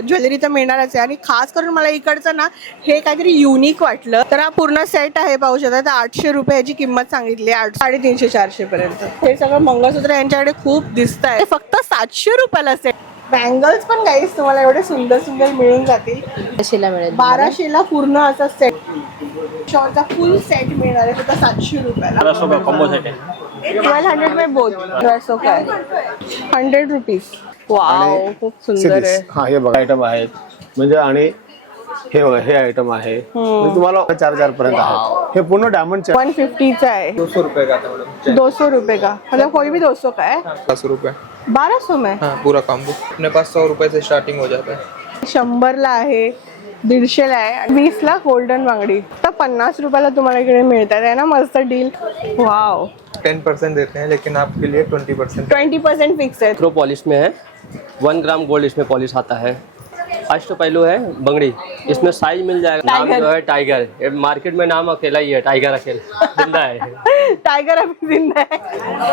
Jewellery तर मिळणारच आहे आणि खास करून मला इकडचं ना हे काहीतरी युनिक वाटलं. तर हा पूर्ण सेट आहे, पाहू शकता. तर 800 रुपये याची किंमत सांगितली, 350-400 पर्यंत. हे सगळं मंगळसूत्र यांच्याकडे खूप दिसत आहे. फक्त 700 रुपयाला सेट. बँगल्स पण गाईस तुम्हाला एवढे सुंदर सुंदर मिळून जातील. 1200ला पूर्ण असा सेट, शॉर्टचा फुल सेट मिळणार आहे फक्त 700 रुपयाला. 1200 का कॉम्बो सेट है. 1200 में बोथ 1200 का है, 100 रुपीज. वाव, खूप सुंदर आहे. हा हे बघा आयटम आहेत म्हणजे, आणि हे बघा हे आयटम आहे म्हणजे तुम्हाला 4000 पर्यंत आहे. हे पूर्ण डायमंडचे 150 चा है. 200 रुपए का था मैडम. 200 रुपए का, मतलब कोई भी 200 का है. 1200 रुपए. 1200 में हाँ पूरा कॉम्बो अपने पास 100 रुपए से स्टार्टिंग हो जाता है. 100 ला आहे, 150 ला आहे, 20 ला गोल्डन बांगडी. तर 50 रुपयाला तुम्हाला इकडे मिळतात आहे ना, मस्त डील. वाव. 10% देते हैं लेकिन आपके लिए 20%. 20% फिक्स है. माइक्रो पॉलिश में है, 1 ग्राम गोल्ड इसमें पॉलिश आता है. अष्टपहलू है बंगड़ी, इसमें साइज मिल जाएगा. नाम जो है टाइगर, ये मार्केट में नाम अकेला ही है, टाइगर अकेला जिंदा है. टायगर अभी जिंदा आहे.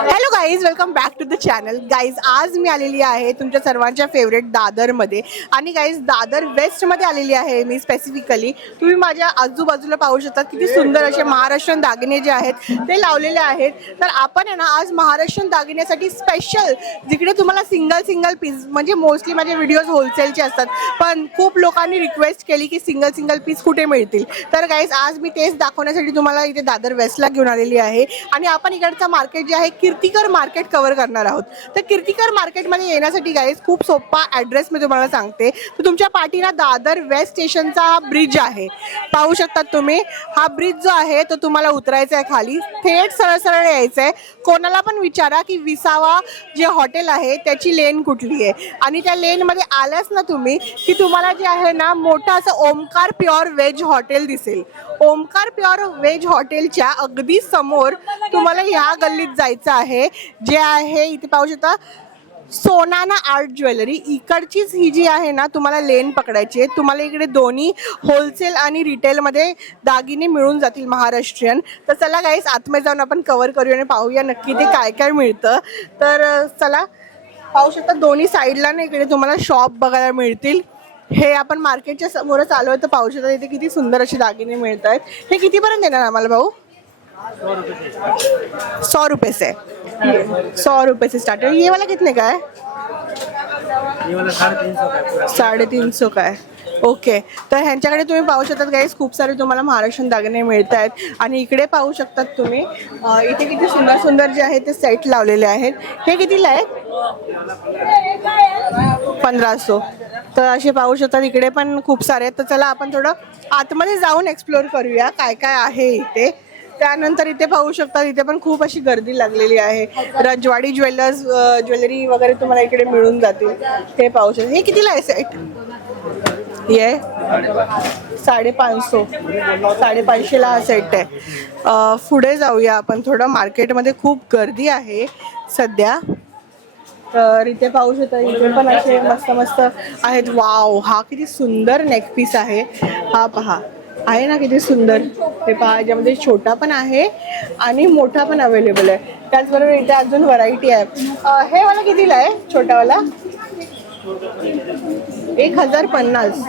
Hello guys, welcome back to the channel. Guys आज मी आलेली आहे तुमच्या सर्वांच्या फेवरेट दादरमध्ये. आणि गाईज दादर वेस्टमध्ये आलेली आहे मी स्पेसिफिकली. तुम्ही माझ्या आजूबाजूला पाहू शकता किती सुंदर असे महाराष्ट्रीयन दागिने जे आहेत ते लावलेले आहेत. तर आपण आहे ना आज महाराष्ट्रीयन दागिन्यासाठी स्पेशल, जिकडे तुम्हाला सिंगल पीस, म्हणजे मोस्टली माझे व्हिडिओज होलसेलचे असतात, पण खूप लोकांनी रिक्वेस्ट केली की सिंगल पीस कुठे मिळतील. तर गाईज आज मी तेच दाखवण्यासाठी तुम्हाला इथे दादर वेस्टला घेऊन आलेली आहे. आणि आपण इकडचा मार्केट जे आहे कीर्तिकर मार्केट कव्हर करणार आहोत. तर कीर्तिकर मार्केटमध्ये येण्यासाठी गाईज खूप सोपा ॲड्रेस मी तुम्हाला सांगते. तर तुमच्या पाठीला दादर वेस्ट स्टेशनचा हा ब्रिज आहे, पाहू शकतात तुम्ही. हा ब्रिज जो आहे तो तुम्हाला उतरायचा आहे खाली, थेट सरळ यायचं आहे. कोणाला पण विचारा की विसावा जे हॉटेल आहे त्याची लेन कुठली आहे, आणि त्या लेनमध्ये आल्यास ना तुम्ही की तुम्हाला जे आहे ना मोठं असं ओमकार प्युअर व्हेज हॉटेल दिसेल. ओमकार प्युअर व्हेज हॉटेलच्या अगदी समोर तुम्हाला ह्या गल्लीत जायचं आहे, जे आहे इथे पाहू शकता सोनाना आर्ट ज्वेलरी. इकडचीच ही जी आहे ना तुम्हाला लेन पकडायची आहे. तुम्हाला इकडे दोन्ही होलसेल आणि रिटेलमध्ये दागिने मिळून जातील महाराष्ट्रीयन. तर चला गाईस आतमध्ये जाऊन आपण कव्हर करूया आणि पाहूया नक्की ते काय काय मिळतं. तर चला, पाहू शकता दोन्ही साईडला ना इकडे तुम्हाला शॉप बघायला मिळतील. हे आपण मार्केटच्या समोरच आलो आहे, तर पाहू शकता इथे किती सुंदर असे दागिने मिळत आहेत. हे कितीपर्यंत देणार आम्हाला भाऊ? 100 रुपये से 100 रुपये से स्टार्ट है. ये वाला कितने का है? ये वाला 350 का है. ओके. तर ह्यांच्याकडे तुम्ही पाहू शकतात गाईस खूप सारे तुम्हाला महाराष्ट्रीयन दागिने मिळत आहेत. आणि इकडे पाहू शकतात तुम्ही इथे किती सुंदर सुंदर जे आहे ते सेट लावलेले आहेत. हे कितीला आहेत? 1500. तर असे पाहू शकतात इकडे पण खूप सारे आहेत. तर चला आपण थोडं आतमध्ये जाऊन एक्सप्लोर करूया काय काय आहे इथे. त्यानंतर इथे पाहू शकता इथे पण खूप अशी गर्दी लागलेली आहे. रजवाडी ज्वेलरी वगैरे तुम्हाला इकडे मिळून जातील. हे पाहू शकता. हे कितीला आहे सेट? ये 550. 550ला हा सेट आहे. पुढे जाऊया आपण थोडं. मार्केटमध्ये खूप गर्दी आहे सध्या. तर इथे पाहू शकता इथे पण असे मस्त आहेत. वाव, हा किती सुंदर नेक पीस आहे. हा पहा, आहे ना किती सुंदर. हे पहा, याच्यामध्ये छोटा पण आहे आणि मोठा पण अवेलेबल आहे. त्याचबरोबर इथे अजून व्हरायटी आहे. हे वाला कितीला आहे छोटावाला? 1050.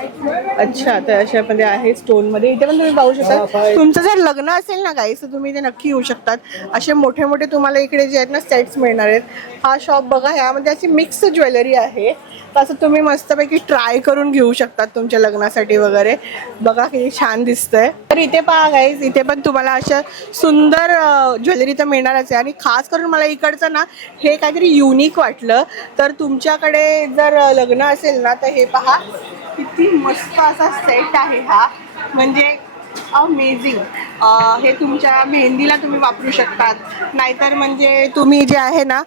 अच्छा, तर अशामध्ये आहे स्टोनमध्ये. इथे पण तुम्ही पाहू शकता. तुमचं जर लग्न असेल ना गाईस तर तुम्ही इथे नक्की येऊ शकतात. असे मोठे तुम्हाला इकडे जे आहेत ना सेट्स मिळणार आहेत. हा शॉप बघा, ह्यामध्ये अशी मिक्स ज्वेलरी आहे. तसं तुम्ही मस्तपैकी ट्राय करून घेऊ शकतात तुमच्या लग्नासाठी वगैरे. बघा किती छान दिसतंय. तर इथे पहा गाईस, इथे पण तुम्हाला अशा सुंदर ज्वेलरी तर मिळणारच आहे. आणि खास करून मला इकडचं ना हे काहीतरी युनिक वाटलं. तर तुमच्याकडे जर लग्न असेल ना तर हे पहा किती मस्त असा सेट आहे हा, म्हणजे अमेझिंग. हे तुमच्या मेहंदीला तुम्ही वापरू शकतात. नाहीतर म्हणजे तुम्ही जे आहे ना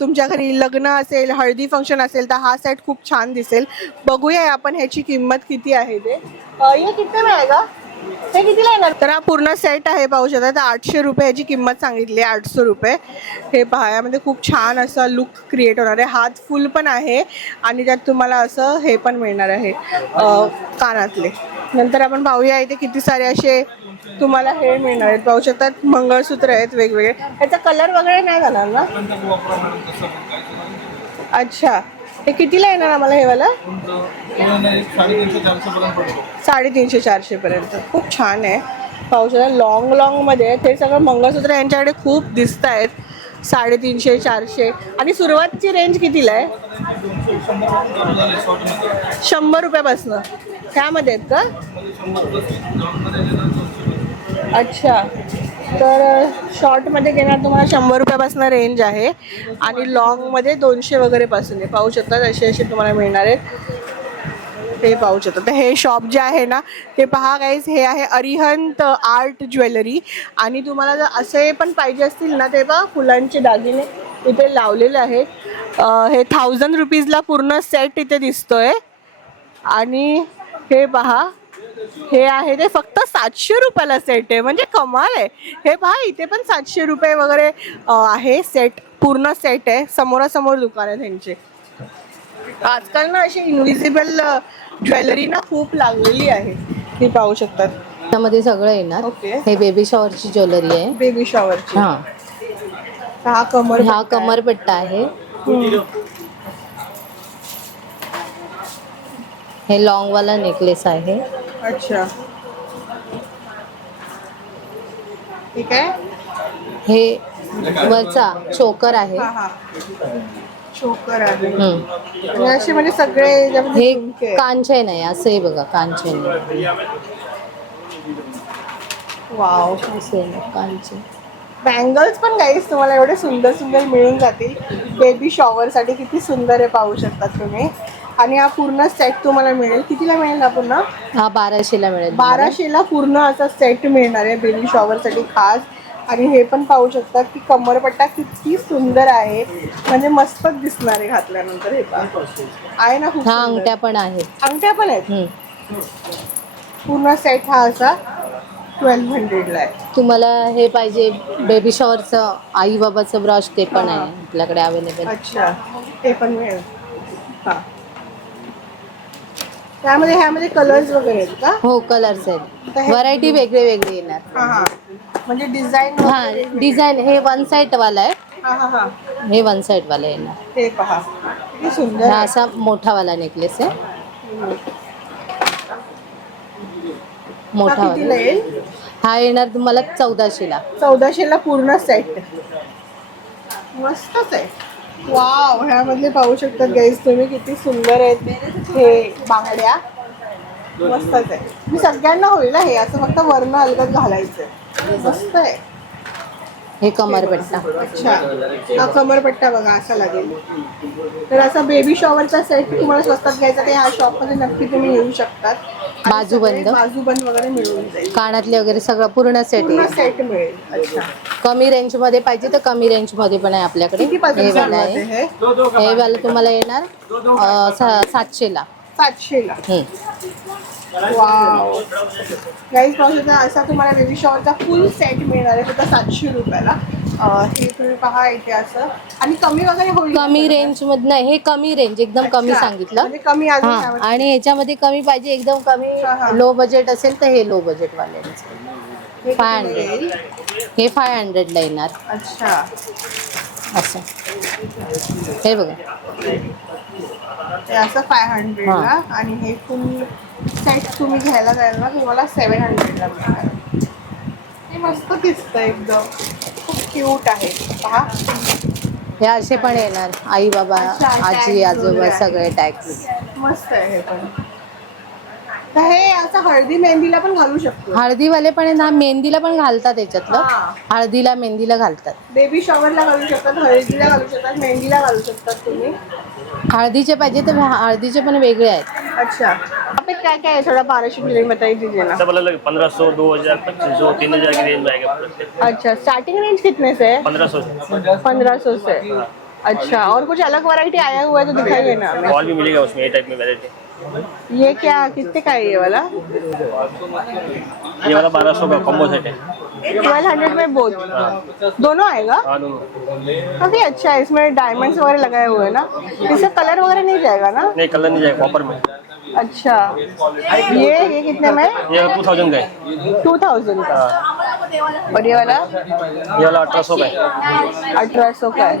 तुमच्या घरी लग्न असेल, हळदी फंक्शन असेल तर हा सेट खूप छान दिसेल. बघूया आपण ह्याची किंमत किती आहे ते. हे किती मिळेल? हे कितीला येणार? तर हा पूर्ण सेट आहे, पाहू शकता. तर 800 रुपये याची किंमत सांगितली, 800 रुपये. हे पहा, यामध्ये खूप छान असा लुक क्रिएट होणार आहे. हात फुल पण आहे आणि त्यात तुम्हाला असं हे पण मिळणार आहे कानातले. नंतर आपण पाहूया इथे किती सारे असे तुम्हाला हे मिळणार आहेत. पाहू शकतात मंगळसूत्र आहेत वेगवेगळे. याचा कलर वगैरे नाही जाणार ना? अच्छा, हे कितीला येणार आम्हाला हे वाला? 350-400 पर्यंत. खूप छान आहे. पाहू शकता लॉंग मध्ये ते सगळं मंगळसूत्र यांच्याकडे खूप दिसत आहेत. 350-400 आणि सुरुवातीची रेंज कितीला आहे? 100 रुपयापासून त्यामध्ये आहेत का? अच्छा, तर शॉर्टमध्ये घेणार तुम्हाला 100 रुपयापासून रेंज आहे आणि लॉंगमध्ये 200 वगैरे पासून आहे. पाहू शकता असे तुम्हाला मिळणार आहेत. हे पाहू शकता. तर हे शॉप जे आहे ना ते पहा गाईज, हे आहे अरिहंत आर्ट ज्वेलरी. आणि तुम्हाला जर असे पण पाहिजे असतील ना ते पहा फुलांचे दागिने इथे लावलेले आहेत. हे 1000 रुपीजला पूर्ण सेट इथे दिसतोय. आणि हे पहा हे आहे ते फक्त 700 रुपयाला सेट आहे. म्हणजे कमाल आहे. हे पहा इथे पण 700 रुपये वगैरे आहे सेट. पूर्ण सेट आहे. समोरासमोर दुकान आहे त्यांचे. आजकाल ना अशी इनविजिबल ज्वेलरी ना खूप लागलेली आहे. ती पाहू शकतात. त्यामध्ये सगळं येणार. ओके. हे बेबी शॉवरची ज्वेलरी आहे. बेबी शॉवरची. हा, हा हा कमरपट्टा आहे. हे लॉंग वाला नेकलेस आहे. अच्छा, ठीक आहे. हे वरचा चोकर आहे. हा हा चोकर आहे. हम्म. आणि असे म्हणजे सगळे ज्यामध्ये हे झुमके आहेत. कांचन आहे. असं आहे बघा, कांचन वाव. कांचन. बँगल्स पण गाईस तुम्हाला एवढे सुंदर सुंदर मिळून जातील. बेबी शॉवर साठी किती सुंदर आहे पाहू शकतात तुम्ही. आणि हा पूर्ण सेट तुम्हाला मिळेल. कितीला मिळेल हा पूर्ण? हा 1200ला मिळेल. 1200ला पूर्ण असा सेट मिळणार आहे बेबी शॉवर साठी खास. आणि हे पण पाहू शकता की कमरपट्टा किती सुंदर आहे. म्हणजे मस्तच दिसणार आहे घातल्यानंतर. हे पहा आहे ना खूप हा सुंदर. अंगठ्या पण आहेत. अंगठ्या पण आहेत. हम्म. पूर्ण सेट हा असा 1200ला आहे. तुम्हाला हे पाहिजे बेबी शॉवरचं आई बाबाचं ब्रश, ते पण आहे आपल्याकडे अवेलेबल. अच्छा, ते पण मिळेल. हा, त्यामध्ये ह्यामध्ये कलर्स वगैरे आहेत का? हो, कलर्स आहेत. व्हरायटी वेगळे वेगळे येणार. हा हा, म्हणजे डिझाईन. हा, डिझाईन. हे वन साइड वाला आहे. हा हा हा, हे वन साइड वाला येणार. ते पहा किती सुंदर हा आहे. असा मोठा वाला नेकलेस आहे. मोठा हा कितीला वाला. येईल? हा येणार तुम्हाला 1400ला. 1400ला पूर्ण सेट. मस्तच आहे. वाव, ह्यामधले पाहू शकतात गाईस तुम्ही किती सुंदर आहेत हे बांगड्या. मस्तच आहे. मी सगळ्यांना होईल हे असं फक्त वर्ण अलगद घालायचं. मस्त आहे. हे कमरपट्टा. अच्छा, हा कमरपट्टा बघा असा लागेल. तर असा बेबी शॉवरचा सेट तुम्हाला स्वस्तात घ्यायचा तर ह्या शॉपमध्ये नक्की तुम्ही येऊ शकतात. आणि बाजूबंद. सगळे बाजूबंद वगैरे मिळून जाईल. कानातले वगैरे सगळं पूर्ण सेट पूर्ण आहे. सेट मिळेल. अच्छा, कमी रेंज मध्ये पाहिजे तर कमी रेंज मध्ये पण आहे आपल्याकडे. किती पासून हे वाला सुरुवात आहे. आहे हे? हे वाला तुम्हाला येणार 700ला. 700ला. वाव गाईज पाहू शकता असा तुम्हाला बेबी शॉवरचा फुल सेट मिळणार आहे फक्त 700 रुपयाला. हे तुम्ही पहा इथे असं. आणि कमी वगैरे होईल? कमी रेंज मध्ये नाही, हे कमी रेंज एकदम कमी अच्छा, सांगितलं. म्हणजे कमी अजून हा, त्यामध्ये. आणि ह्याच्यामध्ये कमी पाहिजे एकदम हा. कमी लो बजेट असेल तर हे लो बजेट वाल्यांचं. हे कितीला 500. येईल? हे 500ला येणार. अच्छा, असं हे बघा. हे असं 500ला. आणि हे फुल सेट तुम्ही घ्यायला जाईल ना तुम्हाला 700ला मिळणार. हे मस्त दिसतं एकदम. खूप क्यूट आहे पहा. हे असे पण येणार आई बाबा, अच्छा, आजी tags आजोबा वगैरे सगळे टॅक्स. मस्त आहे हे पण. तर हे असं हळदी मेहंदीला पण घालू शकतो. हळदीवाले पण आहे ना, मेहंदीला पण घालतात याच्यातलं. हा. हळदीला मेहंदीला घालतात. बेबी शॉवरला घालू शकतात, हळदीला घालू शकतात, मेहंदीला घालू शकतात तुम्ही. हळदीचे पाहिजे तर हळदीचे पण वेगळे आहेत. अच्छा, पे क्या क्या है थोड़ा 1200 की रेंज बता दीजिए ना. सब अलग अलग 1500, 2000, 2500, 3000 की रेंज में आएगा प्रत्येक। अच्छा, स्टार्टिंग रेंज कितने से है? 1500 से 1500 से. अच्छा, और कुछ अलग वैरायटी आया हुआ है तो दिखाइए ना हमें. और भी मिलेगा उसमें, ये टाइप में वैरायटी। ये क्या कितने का है ये वाला? ये वाला 1200 का कॉम्बो सेट है। 1200 में बोथ दोनों आएगा. हाँ दोनों। काफी अच्छा है. इसमें डायमंड्स वगैरह लगाए हुए हैं ना. इसका कलर वगैरह नहीं जाएगा ना? नहीं कलर नहीं जाएगा, कॉपर में। अच्छा, ये कितने में? ये 2000 का है। 2000 का. और ये वाला ये वाला 1800 का है। 1800 का है।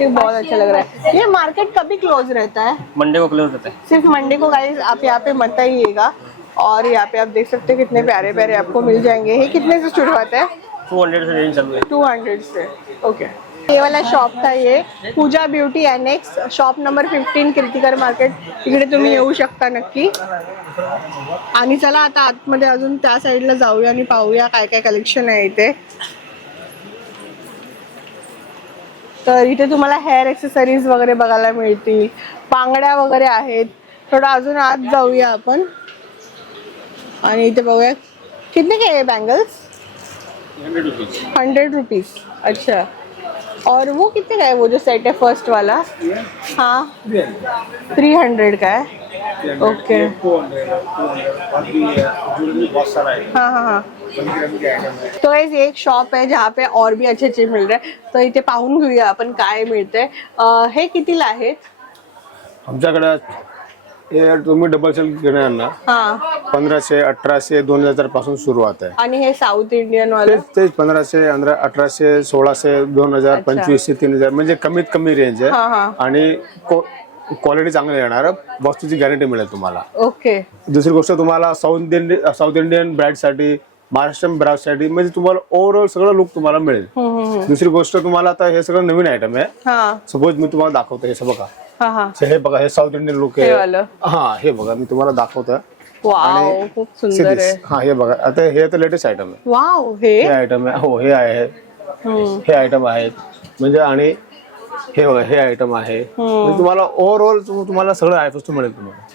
ये बहुत अच्छा लग रहा है। ये मार्केट कभी क्लोज रहता है? मंडे को क्लोज होता है। सिर्फ मंडे को गाइस आप यहाँ पे मत आइएगा। और यहाँ पे आप देख सकते हैं कितने प्यारे प्यारे आपको मिल जाएंगे। ये कितने से शुरुआत है? 200 से रेंज चालू है। 200 से। ओके, ये वाला शॉप था ये Pooja beauty annexe, shop number 15 Kirtikar market. इकडे तुम्ही येऊ शकता नक्की. आणि चला आता आतमध्ये अजून त्या साईडला जाऊया आणि पाहूया काय काय कलेक्शन आहे इथे. तर इथे तुम्हाला हेअर एक्सेसरीज वगैरे बघायला मिळतील, बांगड्या वगैरे आहेत. थोडं अजून आत जाऊया आपण आणि इथे बघूया कितने के है बैंगल्स. 100 रुपीज. अच्छा, और वो कितने का है वो जो सेट है फर्स्ट वाला? हाँ 300 का है. ओके हाँ हाँ हाँ. तो ऐसे एक शॉप है जहाँ पे और भी अच्छे अच्छे मिल रहे हैं. तो इथे पाहून घेऊया आपण काय मिळतंय. हे कितीला आहेत? आमच्याकडे हे तुम्ही डबल सेल घेणार ना, हाँ 1500, 1800, 2000 पासून सुरुवात आहे. आणि हे साऊथ इंडियन वाले तेच 1500, 1800, 1600, 2000, 2500, 3000 म्हणजे कमीत कमी रेंज हा, हा. आहे. आणि क्वालिटी चांगली येणार, वस्तूची गॅरंटी मिळेल तुम्हाला. ओके. दुसरी गोष्ट तुम्हाला साऊथ इंडियन ब्राईड साठी, महाराष्ट्रीयन ब्राईड साठी म्हणजे तुम्हाला ओव्हरऑल सगळं लुक तुम्हाला मिळेल. दुसरी गोष्ट तुम्हाला आता हे सगळं नवीन आयटम आहे. हाँ सपोज मी तुम्हाला दाखवतो. हे बघा, हाँ हाँ. हे बघा, हे साऊथ इंडियन लुक हे आहे. वालं. हा हे बघा, मी तुम्हाला दाखवतोय. वाव खूप सुंदर आहे. हा हे बघा, आता हे तर लेटेस्ट आयटम आहे. वाव हे हे आयटम आहे. हो हे आहे, हे आयटम आहेत म्हणजे. आणि हे बघा, हे आयटम आहे. म्हणजे तुम्हाला ओव्हरऑल तुम्हाला सगळं वस्तू मिळेल तुम्हाला.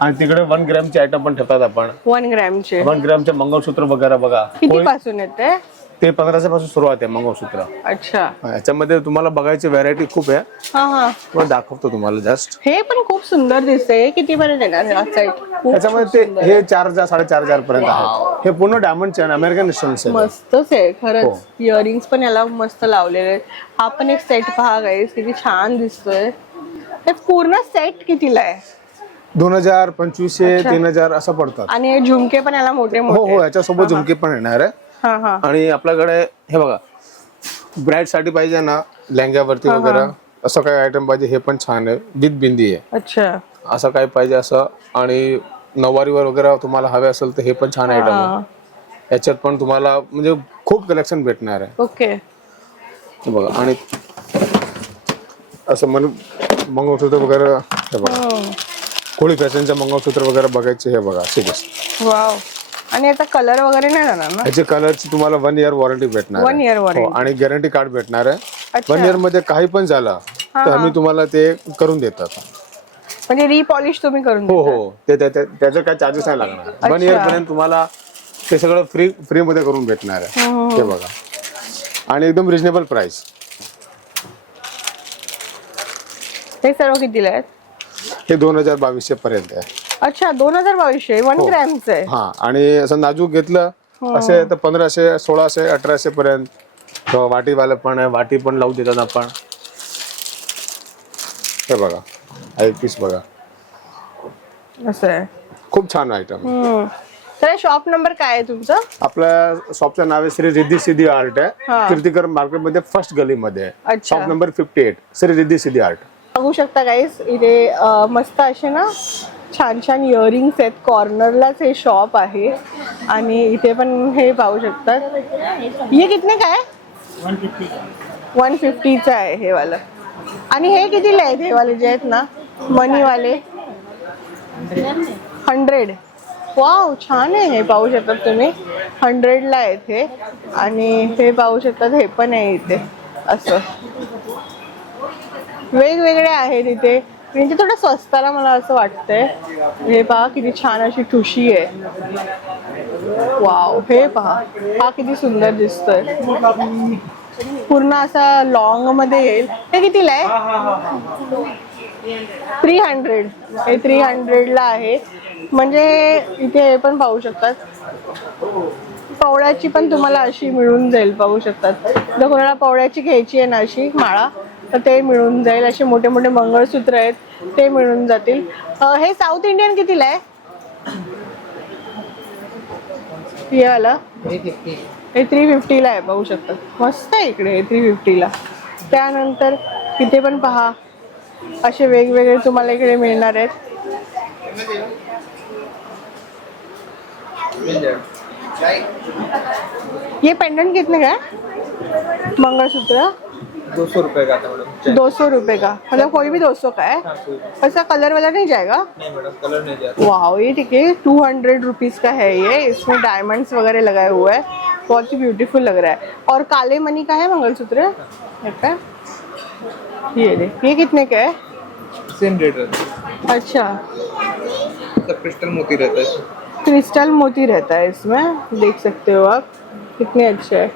आणि तिकडे 1 ग्रॅमचे आयटम पण ठेवतात आपण. 1 ग्रॅमचे 1 ग्रॅमचे मंगळसूत्र वगैरे बघा. किती पासून येते? ते 1500 पासून सुरुवात आहे मंगळसूत्र. अच्छा. याच्यामध्ये तुम्हाला बघायची व्हरायटी खूप आहे. हा हा. मग दाखवतो तुम्हाला जस्ट. हे पण खूप सुंदर दिसतंय. किती पर्यंत येणार हे सेट? त्याच्यामध्ये ते हे 4000, 4500 पर्यंत आहे. हे पूर्ण डायमंड चेन, अमेरिकन इन्स्ट्रुमेंट्स आहे. मस्तच आहे खरंच. हो. इयरिंग्स पण याला मस्त लावलेले आहेत. हा पण एक सेट पहा गाईस, किती छान दिसतोय. हे पूर्ण सेट कितीला आहे? 2000, 2500, 3000 असं पडतात. आणि हे झुमके पण याला मोठे हो मोठे. हो, याच्यासोबत झुमके पण येणार आहे. हा हा. आणि आपल्याकडे हे बघा, ब्राईड साठी पाहिजे ना, लेहंग्यावरती वगैरे असं काय आयटम पाहिजे, हे पण छान आहे. विथ बिंदी आहे. अच्छा. असं काय पाहिजे असं. आणि नऊवारीवर वगैरे तुम्हाला हवे असेल तर हे पण छान आयटम आहे. याच्यात पण तुम्हाला म्हणजे खूप कलेक्शन भेटणार आहे. ओके. हे बघा, आणि असं मंगळसूत्र वगैरे हे बघा, कोळी फॅशनच्या मंगळसूत्र वगैरे बघायचे. हे बघा सिरीज. वाव. आणि याचा कलर वगैरे नाही जाणार ना? याची कलरची तुम्हाला 1 इयर वॉरंटी भेटणार. 1 year warranty. हो, आणि गॅरंटी कार्ड भेटणार आहे. अच्छा. 1 इयर मध्ये काही पण झालं तर आम्ही तुम्हाला ते करून देतात. म्हणजे रिपॉलिश तुम्ही करून हो देता? हो, त्याचं काय चार्जेस नाही लागणार. 1 इयर पर्यंत तुम्हाला ते सगळं फ्री मध्ये करून भेटणार आहे. हे बघा, आणि एकदम रिजनेबल प्राइस. हे सर्व कितीला आहेत? हे 2022 पर्यंत आहे. अच्छा 2022 1 ग्रॅमचं आहे. हा, आणि असं नाजूक घेतलं असे तर 1500, 1600, 1800 पर्यंत. वाटीवाले पण आहे, वाटी पण लावून देतात आपण. हे बघा, एक पीस बघा, असं आहे. खूप छान आयटम. तर शॉप नंबर काय आहे तुमचं? आपल्या शॉपचं नाव आहे श्री रिद्धी सिद्धी आर्ट आहे. हा. कीर्तिकर मार्केट मध्ये फर्स्ट गलीमध्ये आहे. अच्छा. Shop number 58, Shri Riddhi Siddhi art. बघू शकता गाईस, इथे मस्त असे ना छान छान इयरिंग्स आहेत. कॉर्नरलाच हे शॉप आहे. आणि इथे पण हे पाहू शकतात. हे कितने काय? 150चं आहे हे वाला. आणि हे कितीला आहेत हे वाले जे आहेत ना मनीवाले? 100. वाव छान आहे. हे पाहू शकतात तुम्ही 100ला आहेत हे. आणि हे पाहू शकतात हे पण आहे इथे. असं वेगवेगळे आहेत इथे. म्हणजे थोडं स्वस्ताला मला असं वाटतंय. हे पहा किती छान अशी ठुशी आहे. वाव, हे पहा, हा किती सुंदर दिसतोय. पूर्ण असा लॉंग मध्ये येईल. हे कितीला आहे? 300. हे 300ला आहे. म्हणजे इथे हे पण पाहू शकतात. पवळ्याची पण तुम्हाला अशी मिळून जाईल. पाहू शकतात. जर कोणाला पवळ्याची घ्यायची आहे ना अशी माळा तर ते मिळून जाईल. असे मोठे मोठे मंगळसूत्र आहेत ते मिळून जातील. हे साऊथ इंडियन कितीला आहे? हे वाला हे 350 ला आहे, पाहू शकता. मस्त आहे इकडे हे 350 ला. त्यानंतर इथे पण पहा असे वेगवेगळे तुम्हाला इकडे मिळणार आहेत. मिल जाएगा ये पेंडेंट कितने का है? मंगलसूत्र 200 रुपये का आता मैडम. 200 रुपए का, मतलब कोई भी 200 का है. हाँ, कोई ऐसा कलर वाला नहीं जाएगा? नहीं मैडम, कलर नहीं जाता. वाह, ये ठीक है. 200 रुपीज का है ये. इसमें डायमंड्स वगैरह लगाए हुए हैं. बहुत ही ब्यूटीफुल लग रहा है. और काले मनी का है मंगलसूत्र. ये देख, ये कितने का है? सेम रेट रहता है. अच्छा, सब क्रिस्टल मोती रहता है इसमें. क्रिस्टल मोती रहता है इसमें, देख सकते हो आप. कितने अच्छे है.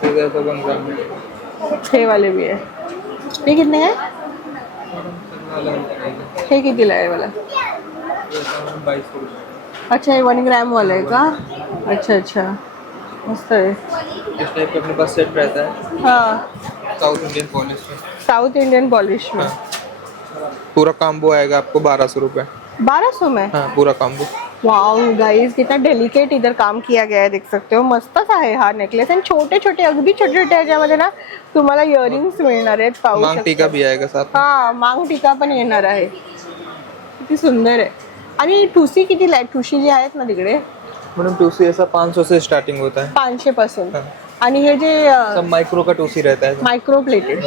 फिर ऐसा 1 ग्राम में. ये वाले भी है. ये कितने है? हे कितीला आहे वाला? 22 रुपये. अच्छा, ये 1 ग्राम वाला है का? अच्छा अच्छा, मस्त है. इस टाइप का अपने पास सेट रहता है हाँ, साउथ इंडियन पॉलिश में. साउथ इंडियन पॉलिश में. पूरा कॉम्बो आएगा आपको 1200 रुपये. 1200 में. हाँ, पूरा कॉम्बो. वाओ गाइस, कितना डेलिकेट इधर काम किया गया है, देख सकते हो. मस्तच आहे हा नेकलेस. आणि छोटे छोटे, अगदी छोटे छोटे ह्याच्यामध्ये ना तुम्हाला इयरिंग्स मिळणार आहेत, पाहू मांग शकता. टीका भी आएगा साथ में. हा, मांग टीका पण येणार आहे. किती सुंदर आहे. आणि ठुसी कितीला आहे? ठुशी जी आहेत ना तिकडे मैडम टूसी ऐसा 500 से स्टार्टिंग होता है. 500 पासून. हाँ. आणि हे जे सब माइक्रो का टूसी रहता है. Micro plated.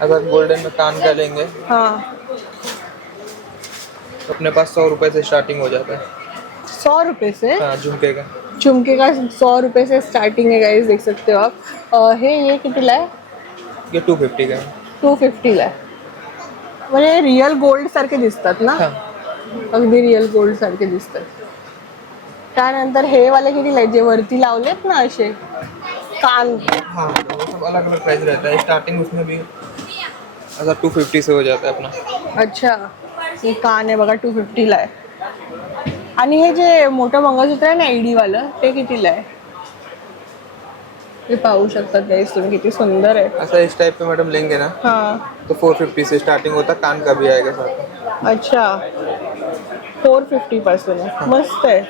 अगर गोल्डन में कान का लेंगे हाँ, तो अपने पास 100 रुपये से स्टार्टिंग हो जाता है. 100 रुपये से. हाँ, झुमके का. झुमके का 100 रुपये से स्टार्टिंग है गाइस, देख सकते हो आप. हे ये कितीला आहे? ये 250 का है. 250 ला आहे. म्हणजे रिअल गोल्ड सारखे दिसतात ना. हाँ, अगदी रिअल गोल्ड सारखे दिसतात. त्यानंतर हे वाले कितीला आहे, जे वरती लावलेत ना असे कान? हाँ वो सब अलग अलग प्राइस रहता है. स्टार्टिंग उसमें भी ऐसा 250 से हो जाता है अपना. अच्छा, हे कान आहे बघा, 250 ला आहे. आणि हे जे मोठं मंगळसूत्र आहे ना ईडी वालं, ते कितीला आहे? हे पाहू शकतात गाइस तुम्ही, किती सुंदर आहे. ऐसा इस टाइप पे मैडम लेंगे ना हाँ, तो 450 से स्टार्टिंग होता है. कान का भी आएगा साथ में. अच्छा, 450 पासून आहे. मस्त आहे.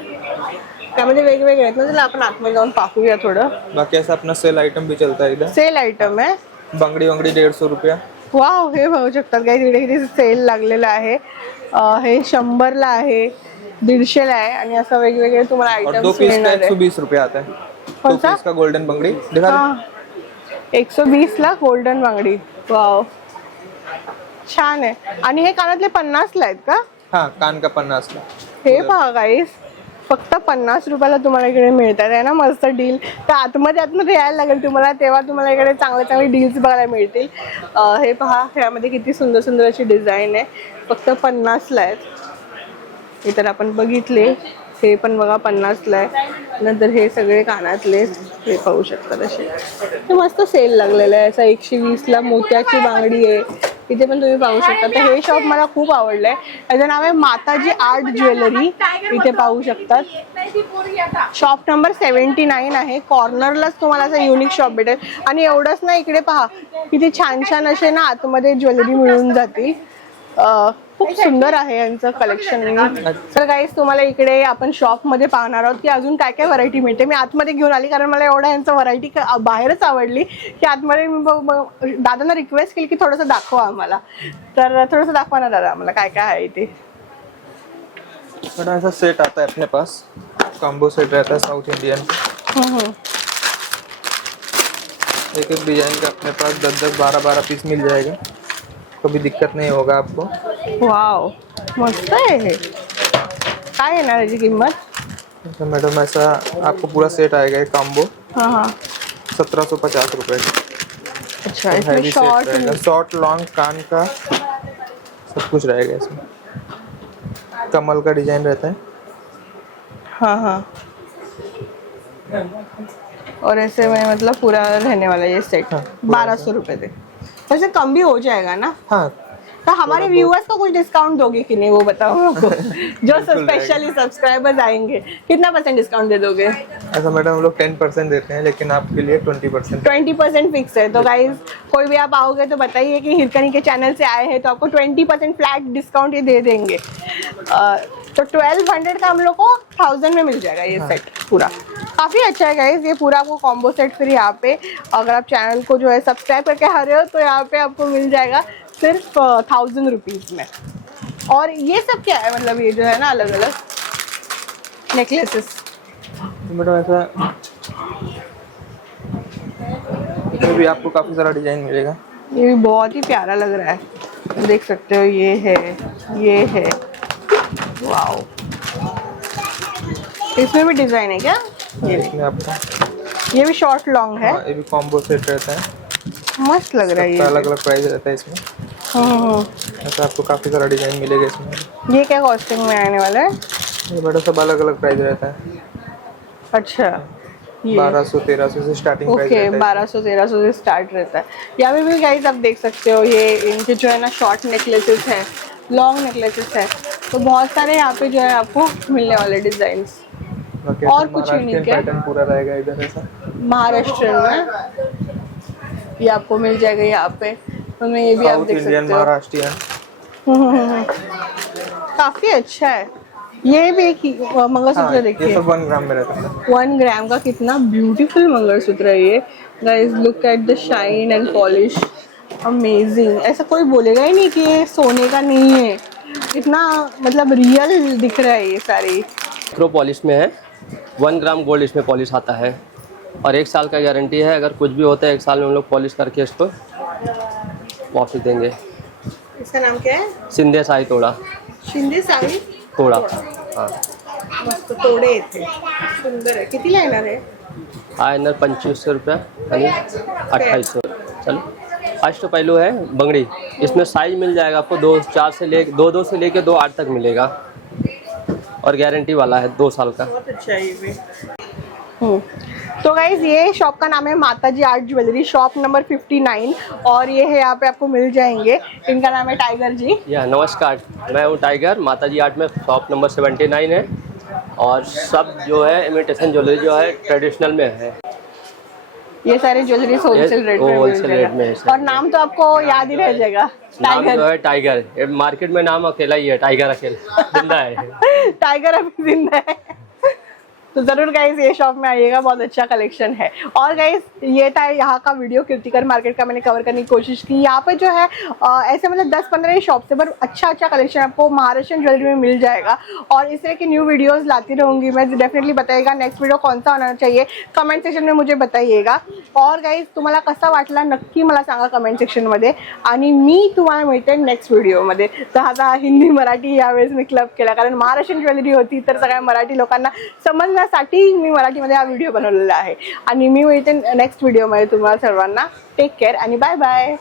त्यामध्ये वेगवेगळे आहेत ना, चला आपण आतमध्ये जाऊन पाहूया थोडं. बाकी ऐसा अपना सेल आइटम भी चलता है इधर. सेल आयटम आहे. बंगड़ी वंगड़ी 150 रुपया. वाव, हे पाहू शकतात गाइस, इकडे किती सेल लागलेला आहे. हे 100 ला आहे, 150 ला आहे. आणि असं वेगवेगळे तुम्हाला और 2 आयटम्स पीस का मिळणार आहे. 120 रुपया आता है. 2 कौन सा? पीस का गोल्डन बंगड़ी दिखा दे. हा, 120 ला गोल्डन बांगडी. वाव, छान आहे. आणि हे कानातले 50 ला आहेत का? हाँ, कान का 50 का. हे पहा गाईस, फक्त 50 रुपयाला तुम्हाला इकडे मिळतात आहे ना. मस्त डील. तर आतमध्ये यायला लागेल तुम्हाला, तेव्हा तुम्हाला इकडे चांगले चांगले डील्स बघायला मिळतील. हे पहा, ह्यामध्ये किती सुंदर सुंदर अशी डिझाईन आहे. फक्त 50 ला आहेत. हे तर आपण बघितले. हे पण बघा 50 ला आहे. नंतर हे सगळे कानातले हे पाहू शकतात असे. ते मस्त सेल लागलेलं आहे. असा 120 ला मोत्याची बांगडी आहे. इथे पण तुम्ही पाहू शकता. तर हे शॉप मला खूप आवडलंय. याचं नाव आहे माताजी आर्ट ज्वेलरी. इथे पाहू शकतात. शॉप नंबर 79 आहे. कॉर्नरलाच तुम्हाला असं युनिक शॉप भेटेल. आणि एवढंच ना, इकडे पहा किती छान छान असे ना आतमध्ये ज्वेलरी मिळून जातील. खूप सुंदर आहे यांचं कलेक्शन. तर गाईस, तुम्हाला इकडे आपण शॉप मध्ये पाहणार आहोत की अजून काय काय व्हरायटी मिळते. मी आतमध्ये घेऊन आली कारण मला एवढा यांचं व्हरायटी बाहेरच आवडली की आतमध्ये मी दादांना रिक्वेस्ट केली की थोडंसं दाखवा आम्हाला. तर थोडंसं दाखवा ना दादा आम्हाला काय काय आहे इथे. थोड़ा ऐसा सेट आता है अपने पास. कॉम्बो सेट रहता है साउथ इंडियन. एक एक डिजाइन का अपने पास 10-10, 12-12 पीस मिल जाएगा. कभी दिक्कत नहीं होगा आपको. वाव, मस्त आहे हे. काय येणार याची किंमत? तो मैडम ऐसा आपको पूरा सेट आएगा ये कॉम्बो. हाँ हाँ, 1750 रुपये का. अच्छा. इसमें हैवी सेट रहेगा. शॉर्ट. शॉर्ट लॉन्ग कान का सब कुछ रहेगा इसमें. कमल का डिजाइन रहता है. हाँ हाँ, और ऐसे में मतलब पूरा रहने वाला ये सेट. हाँ, 1200 रुपए थे. वैसे कम भी हो जाएगा ना. हाँ, तो हमारे व्यूअर्स को कुछ डिस्काउंट दोगे कि नहीं, वो बताओ हमको. जो बिल्कुल स्पेशली सब्सक्राइबर्स आएंगे, कितना % डिस्काउंट दे दोगे? ऐसा मैडम हम लोग 10% देते हैं लेकिन आपके लिए 20%. 20% फिक्स है. तो गाइज, कोई भी आप आओगे तो बताइए कि हिरकनी के चैनल से आए हैं तो आपको 20% फ्लैट डिस्काउंट ये दे देंगे. तो 1200 का हम लोग को 1000 में मिल जाएगा ये सेट. पूरा काफ़ी अच्छा है गाइज। ये पूरा आपको कॉम्बो सेट फिर यहाँ पे अगर आप चैनल को जो है सब्सक्राइब करके आ रहे हो तो यहाँ पे आपको मिल जाएगा सिर्फ 1000 रुपीज़ में। और ये सब क्या है, मतलब ये जो है ना अलग अलग नेकलेसेस। तो मैडम ऐसा इसमें भी आपको काफ़ी सारा डिजाइन मिलेगा। ये भी बहुत ही प्यारा लग रहा है, देख सकते हो। ये है वाओ। इसमें भी डिजाइन है क्या? इसमें आपको ये भी शॉर्ट लॉन्ग है। हाँ, ये भी कॉम्बो सेट रहता है। मस्त लग रहा है ये। अलग अलग प्राइस रहता है इसमें। ऐसा आपको काफ़ी सारा डिजाइन मिलेगा इसमें। ये क्या कॉस्टिंग में आने वाला है? ये बड़ा सब अलग अलग प्राइस रहता है। अच्छा, ये 1200-1300 से स्टार्टिंग प्राइस ओके, रहता है। 1200-1300 से स्टार्ट रहता है। यहाँ पे भी गाइस आप देख सकते हो, ये इनके जो है ना शॉर्ट नेकलेसेस हैं, लॉन्ग नेकलेसेस हैं, तो बहुत सारे यहाँ पे जो है आपको मिलने वाले डिजाइन्स। बाकी और ऐसा कुछ यूनिक है? पैटर्न पूरा रहेगा इधर ऐसा। महाराष्ट्र में ये आपको मिल जाएगा यहाँ पे, उनमें ये भी आप साउथ देख इंडियन, सकते हो। महाराष्ट्रियन। काफी अच्छा है। ये भी एक मंगलसूत्र हाँ, ये देखिए, सब 1 ग्राम में रहता है। 1 ग्राम का कितना ब्यूटीफुल मंगलसूत्र है ये। Guys look at the shine end polish, amazing. ऐसा कोई बोलेगा ही नहीं कि ये सोने का नहीं है, इतना मतलब रियल दिख रहा है ये सारी। माइक्रो पॉलिश में है, 1 ग्राम गोल्ड इसमें पॉलिश आता है और 1 साल का गारंटी है। अगर कुछ भी होता है 1 साल में हम लोग पॉलिश करके इसको वापस देंगे। इसका नाम क्या है? शिंदे साई तोड़ा शिंदे साई तोड़ा। हाँ, मस्त तोडे येथे, सुंदर आहे। किती येणार आहे? हा येणार 2500 रुपये आणि 2800। चलो, अष्टपहलू है बंगड़ी, इसमें साइज मिल जाएगा आपको 2 से लेके 2 8 तक मिलेगा और गारंटी वाला है 2 साल का। बहुत अच्छा है ये भी। तो गाइज ये शॉप का नाम है माताजी आर्ट ज्वेलरी, शॉप नंबर 59, और ये है यहाँ पे आपको मिल जाएंगे। इनका नाम है टाइगर जी। या नमस्कार, मैं हूँ टाइगर। माताजी आर्ट में शॉप नंबर 79 है और सब जो है इमिटेशन ज्वेलरी जो है ट्रेडिशनल में है। ये सारे ज्वेलरी होलसेल रेट में मिल होलसेल रेट में है जाएगा। और नाम तो आपको याद ही रह जाएगा, नाम जो टाइगर। है टाइगर। ये मार्केट में नाम अकेला ही है, टाइगर अकेला जिंदा है। टाइगर अभी जिंदा है। तो जरूर गाइज ये शॉप में आइएगा, बहुत अच्छा कलेक्शन है। और गाइज ये था यहाँ का वीडियो, कीर्तिकर मार्केट का मैंने कवर करने की कोशिश की। यहाँ पे जो है ऐसे मतलब 10-15 शॉप से, पर अच्छा कलेक्शन आपको महाराष्ट्र ज्वेलरी में मिल जाएगा। और इस तरह की न्यू वीडियोस लाती रहूँगी मैं, डेफिनेटली बताइएगा नेक्स्ट वीडियो कौन सा होना चाहिए, कमेंट सेक्शन में मुझे बताइएगा। और गाइज तुम्हाला कसा वाटला नक्की मला सांगा कमेंट सेक्शनमध्ये, आणि मी तुम्हाला मिळते नेक्स्ट व्हिडिओमध्ये। तर आता हिंदी मराठी यावेळेस मी क्लब केला, कारण महाराष्ट्र ज्वेलरी होती तर सगळ्या मराठी लोकांना समजण्यासाठी मी मराठीमध्ये हा व्हिडिओ बनवलेला आहे। आणि मी मिळते नेक्स्ट व्हिडिओमध्ये तुम्हाला सर्वांना। टेक केअर आणि बाय बाय।